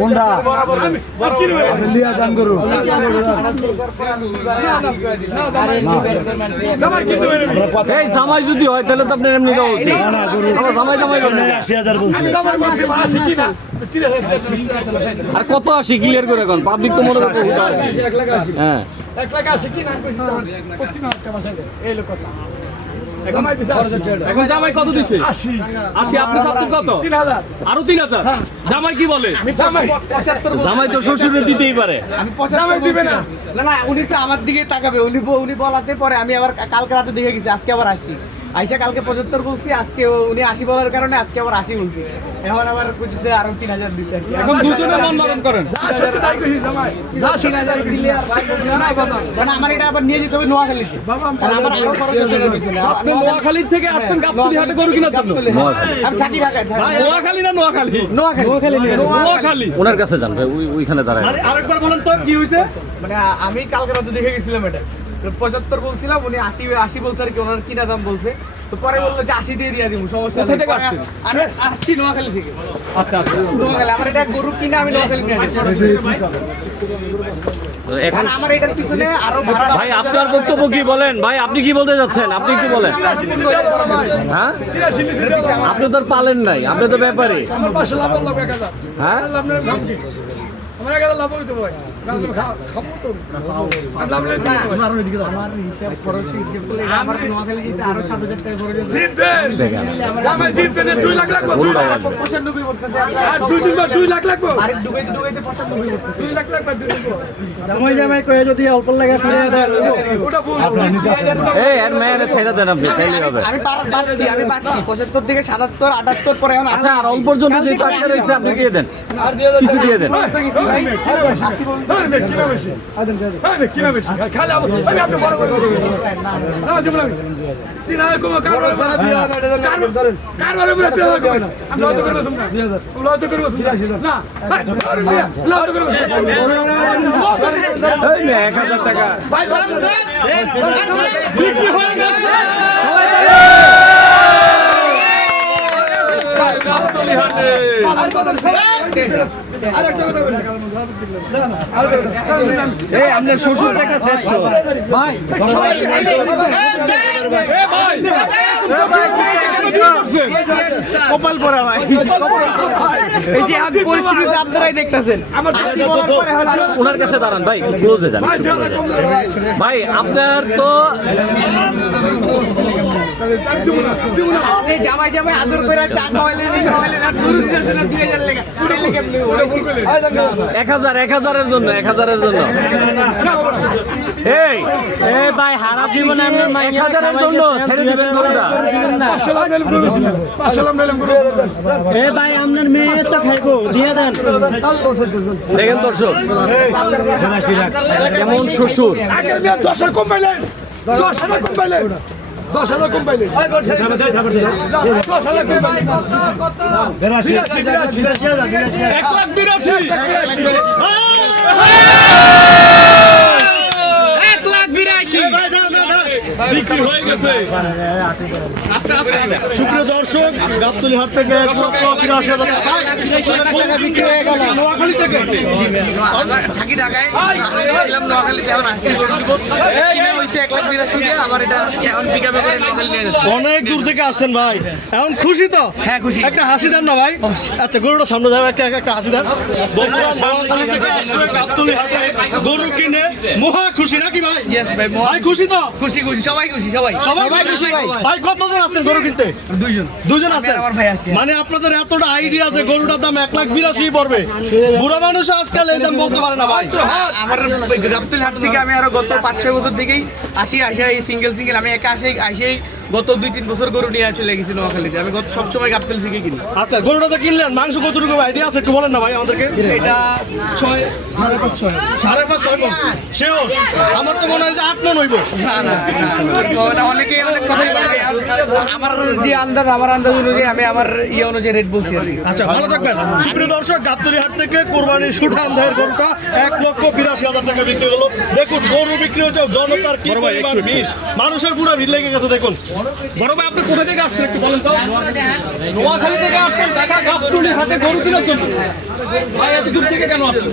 কোনটা লিয়া জান গরু এই জামাই যদি হয় তাহলে তো আপনার এমনি দেওয়া উচিত। জামাই জামাই ৮০,০০০ বলছে। আর কত আসি ক্লিয়ার করে এখন পাবলিক তো মনে করছে হ্যাঁ এখন জামাই কত দিছে? ৮০। আপনি চাচ্ছেন কত? ৩০০০। আরো ৩০০০। জামাই কি বলে? জামাই তো শ্বশুরের দিতেই পারে। জামাই দিবে না। না উনি তো আমার দিকে তাকাবে, উনি বলাতে পরে আমি আবার কালকে রাতে দেখে গেছি, আজকে আবার আসছি। আইসা কালকে ৭৫ বলছি, আজকে উনি ৮০ বলার কারণে আজকে আবার ৮০ বলছি। এখন আবার কইছে আরো ৩০০০ দিতে। এখন দুজনে মন নরম করেন। যা সত্যি তাই কইছি জামাই। যা ৩০০০ দিলে আর না বাবা, মানে আমার এটা আবার নিয়ে যেতে হবে নোয়াখালীতে। বাবা আমার আরো খরচ আছে এর পিছনে। আপনি নোয়াখালী থেকে আসছেন গাবতলী হাটে গরু কিনার জন্য? আমি থাকি ঢাকায়। নোয়াখালী না নোয়াখালী? নোয়াখালী। ওনার কাছে যান ভাই, ওইখানে দাঁড়ায়। আরেকবার বলেন তো কি হইছে? মানে আমি কালকে রাতে দেখে গেছিলাম এটা ৭৫ বলছিলাম, উনি ৮০ বলছে আর কি, ওনার কিনা দাম বলছে। তো পরে বললো যে ৮০ দিয়ে দিয়ে দিব, সমস্যা কোথা নেই। থেকে আসছেন? আমি আসছি নোয়াখালী থেকে। আচ্ছা আচ্ছা। নোয়াখালী আমার এটা গরু কিনা আমি নোয়াখালী কিনা এখন আমার এটার পিছনে আরো ভাড়া। ভাই আপনার বক্তব্য কি বলেন? ভাই আপনি কি বলতে যাচ্ছেন? আপনি কি বলেন? হ্যাঁ আপনি তো আর পালেন নাই, আপনি তো ব্যাপারী। আমার ৫০০ লাভ লাগবে ১০০০। হ্যাঁ আপনার নাম কি? আমার ১০০০ লাভ হইতো ভাই। খাবো তো। লাভ লাগবে। আমার হিসাব খরচ হিসাব করলে আমার নোয়াখালী যেতে আরো ৭০০০ টাকা খরচ হবে। জিতবেন। জামাই জিতবেন ২ লাখ লাগবে। ৯৫ করতেছে আর ২ দিন পর ২ লাখ লাগবে। আরেক ডুবাইতে ৯৫ করতেছে। ২ লাখ লাগবে ২ দিন পর। জামাই কয়ে যদি অল্প লাগা ফিরে দেয় ওটা ভুল। আপনার নিতে আসেন না। এই আর মেয়েরে ছেড়ে দেন আপনি, তাইলেই হবে। আমি পারছি ৭৫ থেকে ৭৭ ৭৮ পরে এখন আচ্ছা আর অল্পর জন্য যে টাকা রয়েছে আপনি দিয়ে দেন, কিছু দিয়ে দেন। কিনা বেশি খালি আমি আপনি বড় করে না দিব না ৩০০০ কম কারবার কারবার বলে ৩০০০ কম আমি লত করব তোমরা ২০০০ লত করব না লত করব এই নে ১০০০ টাকা ভাই ধরেন বিক্রি হয়ে গেছে। গাবতলী হাটে আরেকটা কথা বলি এই আপনার শ্বশুর টাকা সেচ্ছ ভাই। কপাল পরা ভাই, এই যে আপনি পরিস্থিতি আপনারাই দেখতেছেন। আমার ওনার কাছে দাঁড়ান ভাই, ক্লোজে যান। ভাই ২০০০ কম ভাই আপনার তো দিব না আপনি জামাই আদর করে চা খাওয়াইলেন না, দুধ দিয়েছেন না ২০০০ লেগে পুরে লেগে ওটা ভুল করলে ১০০০ জন্য ১০০০ জন্য এই এ ভাই হারা জীবনে আপনার মাইয়া ১০০০ জন্য ছেড়ে দিবেন গরুটা। ৫০০ লাভ নিলাম করব ৫০০ লাভ নিলাম করব এ ভাই আপনার মেয়ে তো খাইবো দিয়ে দেন। দেখেন দর্শক কেমন শ্বশুর। আগের মেয়ে ১০০০ কম পাইলেন ১০০০০ কম পাইলেন ১০০০০ কম পাইলেন ১০০০০ কম পাইলেন ১,৮২,০০০ বিক্রি হয়ে গেছে। সুপ্রিয় দর্শক, গাবতলী হাট থেকে ১,৮২,০০০ টাকা বিক্রি হয়ে গেল। নোয়াখালী থেকে থাকি ঢাকায়, এলাম নোয়াখালীতে, এখন আজকে গরু দিব। কিনা হইছে ১,৮২,০০০ দিয়ে, আমার এটা এখন পিকআপে করে নোয়াখালী নিয়ে যাচ্ছে। অনেক দূর থেকে আসছেন ভাই, এখন খুশি তো? হ্যাঁ, খুশি। একটা হাসি দেন না ভাই। আচ্ছা গরুটা সামনে যাবে, একটা হাসি দেন। বন্ধুরা নোয়াখালী থেকে আসছে গাবতলী হাটে গরু কিনে মহা খুশি নাকি ভাই? Yes, ভাই, ভাই খুশি তো? খুশি সবাই খুশি, সবাই খুশি ভাই। কতজন আসছেন গরু কিনতে? দুজন আমি আছেন। আর আমার ভাই আছি। মানে আপনাদের এতটা আইডিয়া যে গরুটার দাম ১,৮২,০০০ পড়বে, বুড়া মানুষ আজকাল এই দাম বলতে পারে না ভাই। আমার গাবতলী হাট থেকে আমি আরো গত ৫-৬ বছর থেকেই আসি এই সিঙ্গেল আমি একা আসেই গত ২-৩ বছর গরু নিয়ে চলে গেছি নোয়াখালীতে। আমি সবসময় গাবতলী থেকে কিনি। আচ্ছা গরুটা তো কিনলেন, মাংস কতটুকু আইডিয়া আছে একটু বলেন না ভাই আমাদেরকে। এটা 5.5-6 মণ। সেও আমার তো মনে হয় যে 8 মণ হইব। না অনেকেই অনেক কথাই বলে। আমার যে আন্দাজ অনুযায়ী আমি আমার অনুযায়ী রেট বলছি আর কি। আচ্ছা ভালো থাকবেন। সুপ্রিয় দর্শক, গাবতলী হাট থেকে কোরবানির সুঠাম দেহের গরুটা ১,৮২,০০০ টাকা বিক্রি হলো। দেখুন গরু বিক্রি হচ্ছে, জনতার কি পরিমাণ ভিড়, মানুষের পুরো ভিড় লেগে গেছে দেখুন। বড় ভাই আপনি কোথা থেকে আসছেন একটু বলেন তো? নোয়াখালী থেকে আসছেন ঢাকা গাবতলী হাটে গরু কেনার জন্য। ভাই এত দূর থেকে কেন আসছেন?